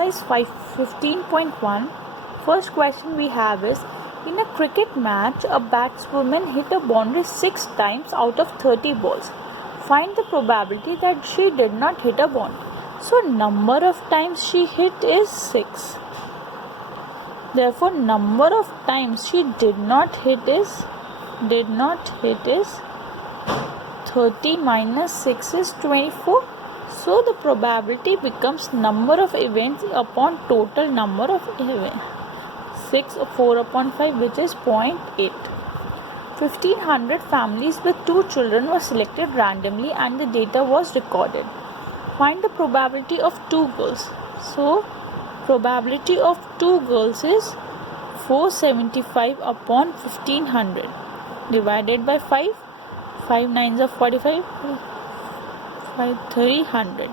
exercise 15.1. First question we have is, in a cricket match, a batswoman hit a boundary 6 times out of 30 balls. Find the probability that she did not hit a boundary. So number of times she hit is 6. Therefore, number of times she did not hit is 30 minus 6 is 24. So the probability becomes number of events upon total number of events. 4 upon 5, which is 0.8. 1500 families with 2 children were selected randomly and the data was recorded. Find the probability of 2 girls. So probability of 2 girls is 475 upon 1500 divided by 5. 5 nines are 45. 300.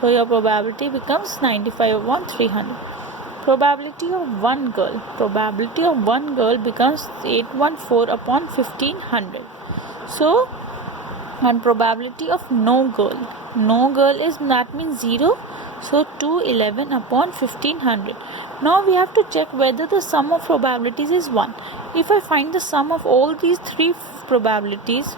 So your probability becomes 95 upon 300. Probability of 1 girl. Probability of 1 girl becomes 814 upon 1500. So, and probability of no girl. No girl is, that means 0. So 211 upon 1500. Now we have to check whether the sum of probabilities is 1. If I find the sum of all these 3 probabilities,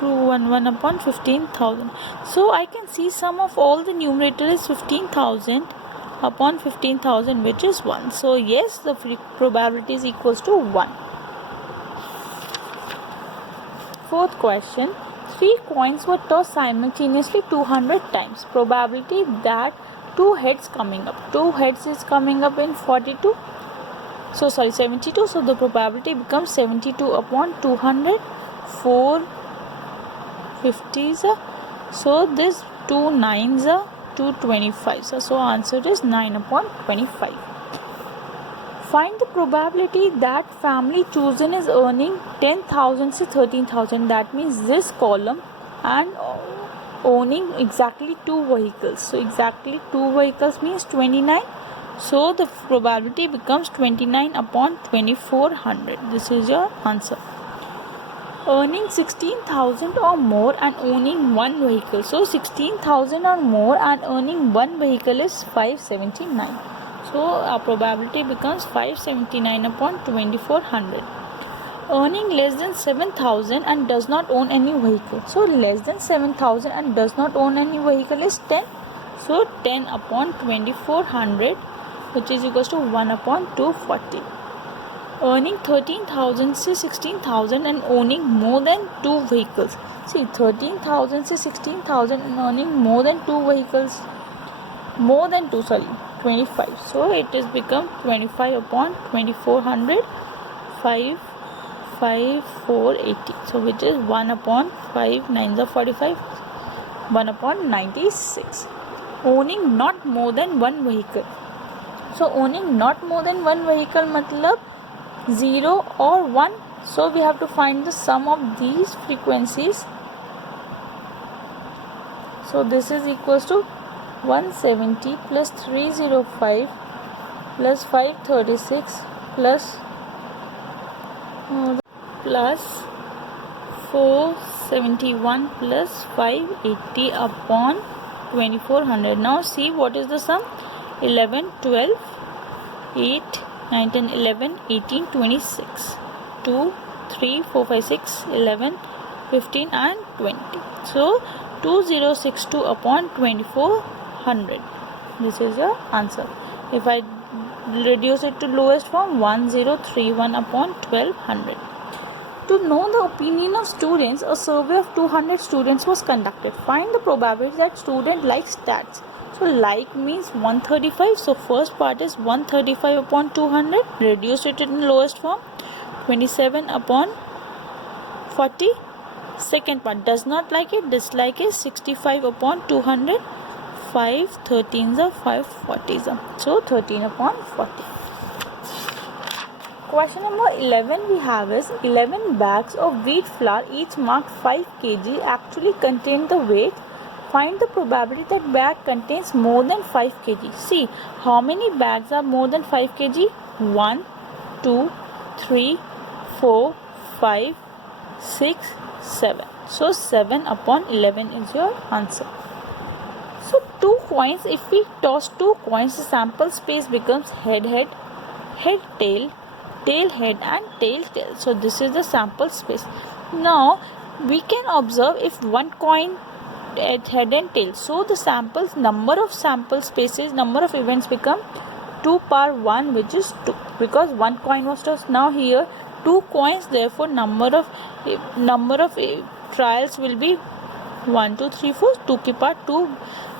so 1 upon 15,000. So I can see sum of all the numerator is 15,000 upon 15,000, which is 1. So yes, the probability is equals to 1. Fourth question. 3 coins were tossed simultaneously 200 times. Probability that 2 heads coming up. 2 heads is coming up in 72. 72. So the probability becomes 72 upon 200. 4 50s. So this 2 nines are 225. So answer is 9 upon 25. Find the probability that family chosen is earning 10,000 to 13,000. That means this column, and owning exactly 2 vehicles. So exactly 2 vehicles means 29. So the probability becomes 29 upon 2400. This is your answer. Earning 16,000 or more and owning 1 vehicle. So 16,000 or more and earning 1 vehicle is 579. So our probability becomes 579 upon 2400. Earning less than 7,000 and does not own any vehicle. So less than 7,000 and does not own any vehicle is 10. So 10 upon 2400, which is equals to 1 upon 240. Earning 13,000 to 16,000 and owning more than 2 vehicles. See, 13,000 to 16,000 and earning more than 2 vehicles. 25. So it is become 25 upon 2400. 480. So which is 1 upon 5 9s are 45. 1 upon 96. Owning not more than 1 vehicle. So owning not more than 1 vehicle matlab 0 or 1. So we have to find the sum of these frequencies. So this is equals to 170 plus 305 plus 536 plus 471 plus 580 upon 2400. Now see what is the sum. 11, 12, 8, 9, 10, 11, 18, 26, 2, 3, 4, 5, 6, 11, 15 and 20. So 2062 upon 2400. This is your answer. If I reduce it to lowest form, 1031 upon 1200. To know the opinion of students, a survey of 200 students was conducted. Find the probability that student likes stats. So like means 135. So first part is 135 upon 200. Reduce it in lowest form, 27 upon 40. Second part, does not like it, dislike is 65 upon 200. 5 13s are 5 40s are. So 13 upon 40. Question number 11 we have is 11 bags of wheat flour, each marked 5 kg, actually contain the weight. Find the probability that bag contains more than 5 kg. See, how many bags are more than 5 kg? 1, 2, 3, 4, 5, 6, 7. So 7 upon 11 is your answer. So 2 coins, if we toss 2 coins, the sample space becomes head head, head tail, tail head and tail tail. So this is the sample space. Now we can observe if one coin at head and tail, so the samples, number of sample spaces, number of events become 2 power 1, which is 2, because one coin was tossed. Now here 2 coins, therefore number of trials will be 1 2 3 4, 2 की power 2.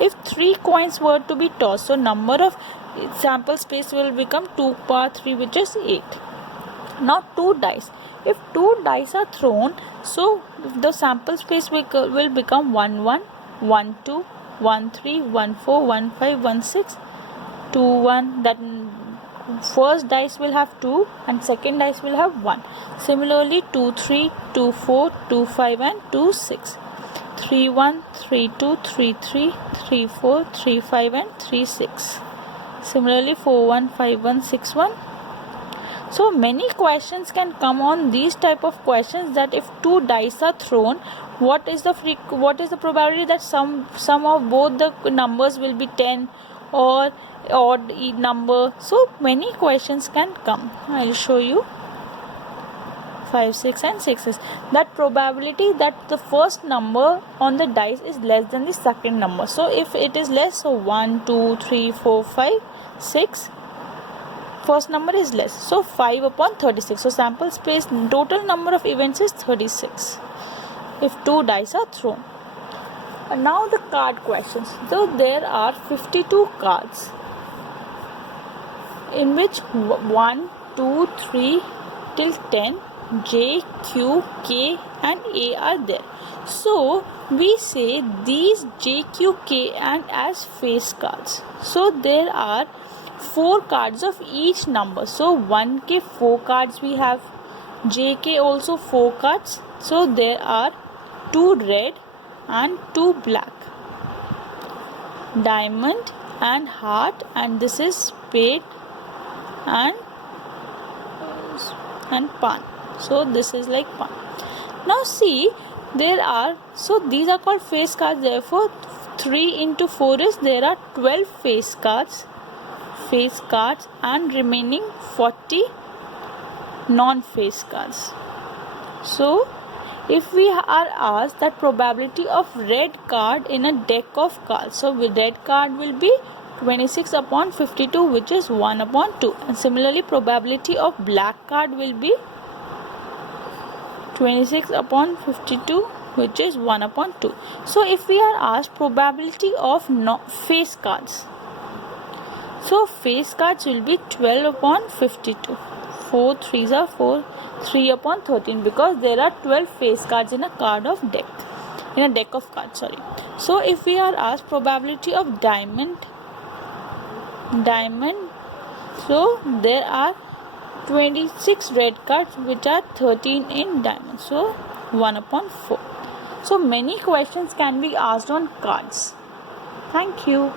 If 3 coins were to be tossed, so number of sample space will become 2 power 3, which is 8. Now 2 dice. If 2 dice are thrown, so the sample space will become 1 1, 1 2, 1 3, 1 4, 1 5, 1 6, 2 1. That first dice will have 2 and second dice will have 1. Similarly 2 3, 2 4, 2 5 and 2 6. 3 1, 3 2, 3 3, 3 4, 3 5 and 3 6. Similarly 4 1, 5 1, 6 1. So many questions can come on these type of questions, that if 2 dice are thrown, what is the probability that some of both the numbers will be 10 or odd number. So many questions can come. I will show you 5 6 and 6. That probability that the first number on the dice is less than the second number. So if it is less, so 1 2 3 4 5 6, first number is less, so 5 upon 36. So sample space, total number of events is 36 if 2 dice are thrown. And now the card questions. So there are 52 cards, in which 1 2 3 till 10 J, Q, K and A are there. So we say these J, Q, K and as face cards. So there are 4 cards of each number. So 1K 4 cards we have, JK also 4 cards. So there are 2 red and 2 black, diamond and heart, and this is spade and pan. So this is like pan. Now see, there are, so these are called face cards, therefore 3 into 4 is, there are 12 face cards and remaining 40 non-face cards. So if we are asked that probability of red card in a deck of cards, so red card will be 26 upon 52, which is 1 upon 2, and similarly probability of black card will be 26 upon 52, which is 1 upon 2. So if we are asked probability of face cards, so face cards will be 12 upon 52. 4 3s are 4, 3 upon 13, because there are 12 face cards in a deck of cards. So if we are asked probability of diamond, so there are 26 red cards, which are 13 in diamond, so 1 upon 4. So many questions can be asked on cards. Thank you.